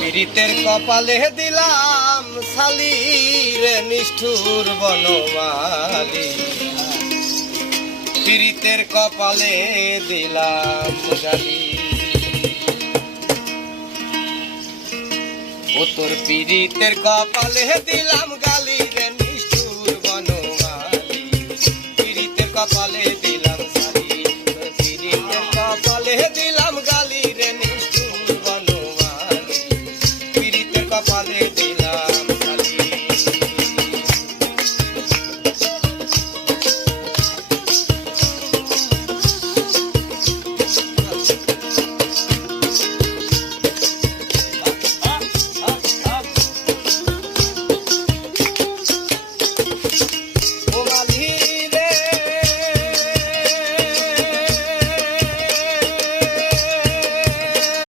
পীড়িতের কপালে দিলাম শালির নিষ্ঠুর বনমালী, পীড়িতের কপালে দিলাম গালি। ও তোর পীড়িতের কপালে দিলাম